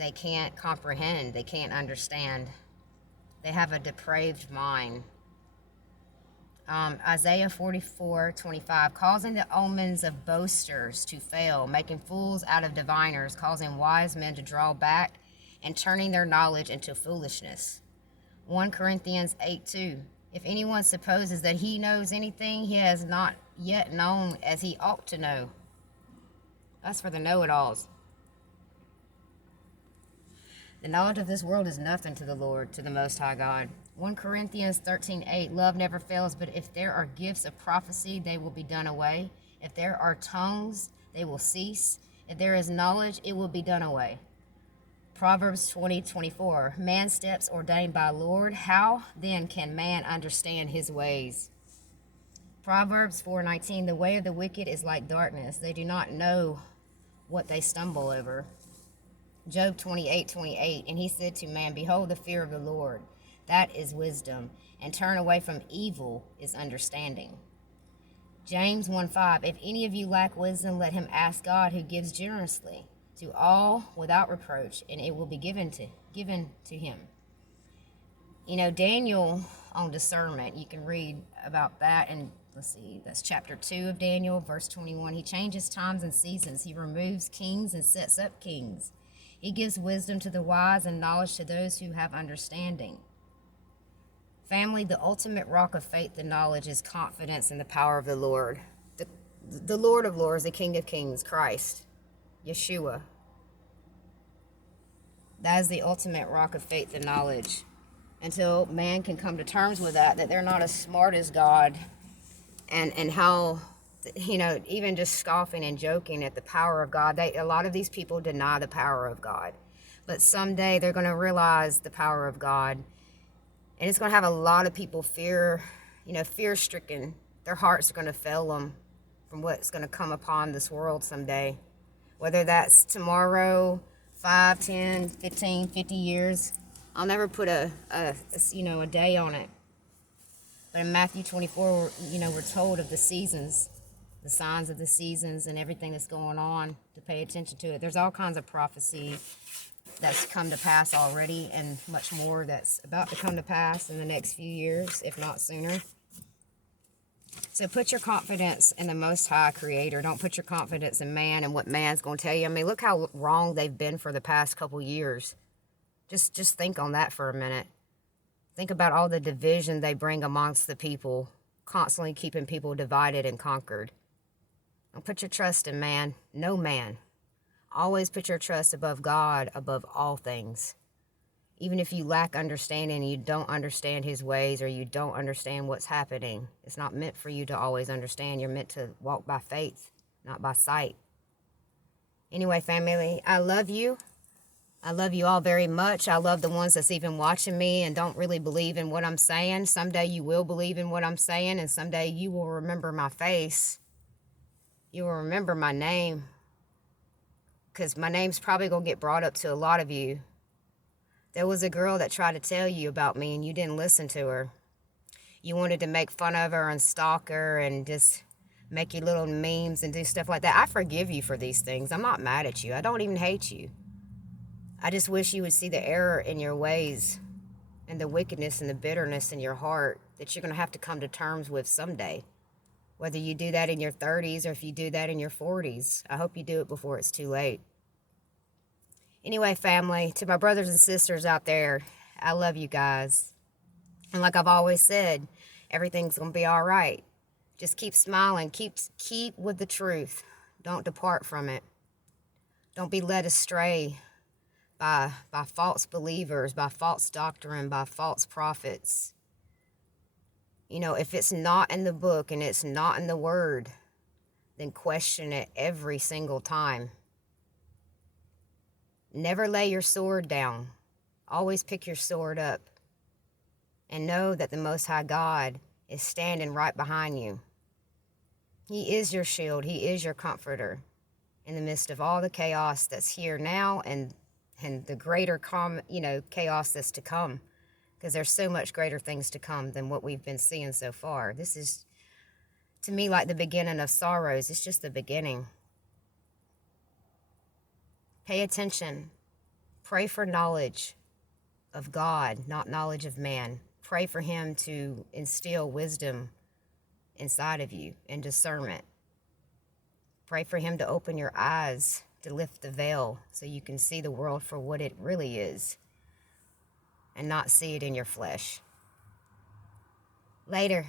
they can't comprehend, they can't understand. They have a depraved mind. Isaiah 44:25, causing the omens of boasters to fail, making fools out of diviners, causing wise men to draw back, and turning their knowledge into foolishness. 1 Corinthians 8:2, if anyone supposes that he knows anything, he has not yet known as he ought to know. That's for the know-it-alls. The knowledge of this world is nothing to the Lord, to the Most High God. 1 Corinthians 13:8, love never fails, but if there are gifts of prophecy, they will be done away. If there are tongues, they will cease. If there is knowledge, it will be done away. Proverbs 20:24, man's steps ordained by Lord, how then can man understand his ways? Proverbs 4:19, the way of the wicked is like darkness. They do not know what they stumble over. Job 28:28, and he said to man, behold, the fear of the Lord, that is wisdom, and turn away from evil is understanding. James 1:5, if any of you lack wisdom, let him ask God, who gives generously to all without reproach, and it will be given to him. You know, Daniel on discernment, you can read about that, and let's see, that's chapter 2 of Daniel, verse 21. He changes times and seasons. He removes kings and sets up kings. He gives wisdom to the wise and knowledge to those who have understanding. Family, the ultimate rock of faith and knowledge is confidence in the power of the Lord. The Lord of Lords, the King of Kings, Christ, Yeshua. That is the ultimate rock of faith and knowledge. Until man can come to terms with that they're not as smart as God, and how, you know, even just scoffing and joking at the power of God. A lot of these people deny the power of God. But someday they're going to realize the power of God. And it's going to have a lot of people fear-stricken. Their hearts are going to fail them from what's going to come upon this world someday. Whether that's tomorrow, 5, 10, 15, 50 years. I'll never put a day on it. But in Matthew 24, we're told of the seasons, the signs of the seasons and everything that's going on, to pay attention to it. There's all kinds of prophecy that's come to pass already, and much more that's about to come to pass in the next few years, if not sooner. So put your confidence in the Most High Creator. Don't put your confidence in man and what man's going to tell you. I mean, look how wrong they've been for the past couple years. Just think on that for a minute. Think about all the division they bring amongst the people, constantly keeping people divided and conquered. Don't put your trust in man. No man. Always put your trust above God, above all things. Even if you lack understanding and you don't understand his ways, or you don't understand what's happening, it's not meant for you to always understand. You're meant to walk by faith, not by sight. Anyway, family, I love you. I love you all very much. I love the ones that's even watching me and don't really believe in what I'm saying. Someday you will believe in what I'm saying, and someday you will remember my face. You will remember my name, because my name's probably going to get brought up to a lot of you. There was a girl that tried to tell you about me, and you didn't listen to her. You wanted to make fun of her and stalk her and just make you little memes and do stuff like that. I forgive you for these things. I'm not mad at you. I don't even hate you. I just wish you would see the error in your ways and the wickedness and the bitterness in your heart that you're going to have to come to terms with someday. Whether you do that in your 30s or if you do that in your 40s, I hope you do it before it's too late. Anyway, family, to my brothers and sisters out there, I love you guys. And like I've always said, everything's going to be all right. Just keep smiling. Keep with the truth. Don't depart from it. Don't be led astray by false believers, by false doctrine, by false prophets. You know, if it's not in the book and it's not in the word, then question it every single time. Never lay your sword down. Always pick your sword up. And know that the Most High God is standing right behind you. He is your shield. He is your comforter in the midst of all the chaos that's here now, and the greater chaos that's to come, because there's so much greater things to come than what we've been seeing so far. This is, to me, like the beginning of sorrows. It's just the beginning. Pay attention. Pray for knowledge of God, not knowledge of man. Pray for him to instill wisdom inside of you and discernment. Pray for him to open your eyes, to lift the veil so you can see the world for what it really is and not see it in your flesh. Later.